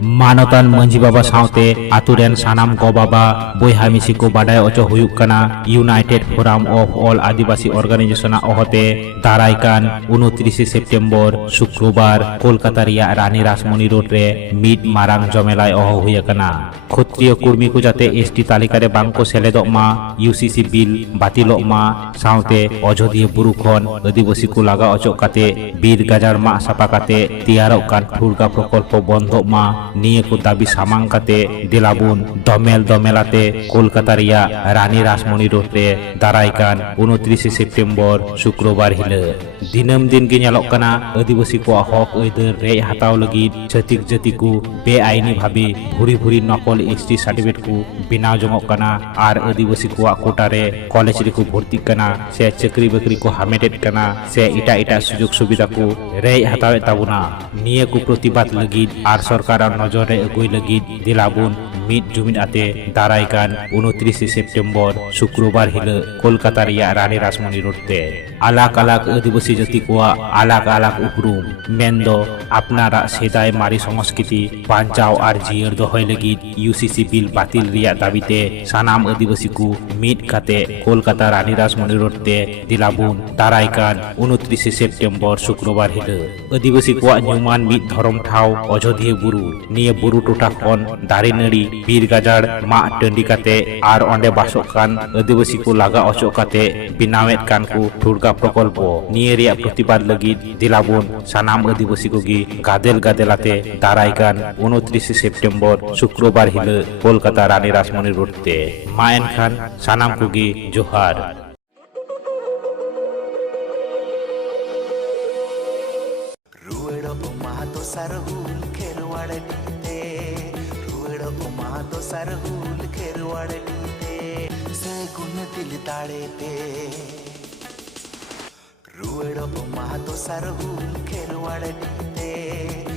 मानतान मंझी बाबा सावते आतुरेन सानाम गो बाबा बयहा मिसी को बाडाय अचो हुयुक कना United Forum of All Adivasi Organisation अहते दारायकान 29 सेप्टेम्बर शुक्रवार कोलकाता रिया रानी रासमणी रोड रे मिड मारांग जमेलाय अह हुय कना क्षत्रिय कुर्मी को जाते एसटी तालिका रे बांको सेलेदोग मा यूसीसी बिल बातिलोग मा सावते अयोध्या बुरु खन आदिवासी को लागा अचो काते बीर गाजार मा सापा काते तियारक कान ठुरगा प्रकल्प बंधक मा निये को दाबी सामांग काते दिलाबुन दमेल दमेलाते कोलकाता रिया रानी रासमणी रोड रे दारायकान 29 सेप्टेम्बर शुक्रवार हिले दिनम दिन के नेलोग कना आदिवासी को हक अयदर रे हताव लगिद छतिक जाति को बेआईनी भाबे भुरी भुरी नकल एसटी सर्टिफिकेट को बिना जमक कना आर आदिवासी को कोटा रे कॉलेज रे को भर्ती कना से चाकरी बाकरी को हामेटेड कना से इटा इटा सुजोग सुविधा को रे हतावे ताबुना निये को प्रतिबाद लगिद आर सरकार नजर रे अगुई लगिद दिलाबुन मिट जुमिद आते दारायकान 29 सेप्टेम्बर शुक्रवार हिले कोलकाता रिया रानी रासमणी रोड ते आलाक आलाक आदिवासी जाति को आलाक आलाक उपरूम मेन्दो आपनारा सेदाय मारी संस्कृति बांचाव आर जियर दोहय लगिद यूसीसी बिल बातिल रिया दाबिते सानाम आदिवासी को मिट काते कोलकाता रानी रासमणी रोड ते दिलाबुन दारायकान 29 सेप्टेम्बर शुक्रवार हिले आदिवासी को न्यूमान मिट धरम ठाव अयोध्या बुरु निये बुरु टोटा खन दारे नड़ी बीर गाजार मा टंडी काते आर ओंडे बासक कान आदिवासी को लागा अचो काते बिनावेत कान को ठुरगा प्रकल्प निये रिया प्रतिबाद लगिद दिलाबुन सानाम आदिवासी को गी गादेल गादेलाते दारायकान 29 सेप्टेम्बर शुक्रवार हिले कोलकाता रानी रासमणी रोड ते मा एनखान सानाम को गी जोहार सरहुल खेरवाड़ नीते रुएड़ उमा तो सरहुल खेरवाड़ नीते सगुन दिल ताड़े ते रुएड़ उमा तो सरहुल खेरवाड़ नीते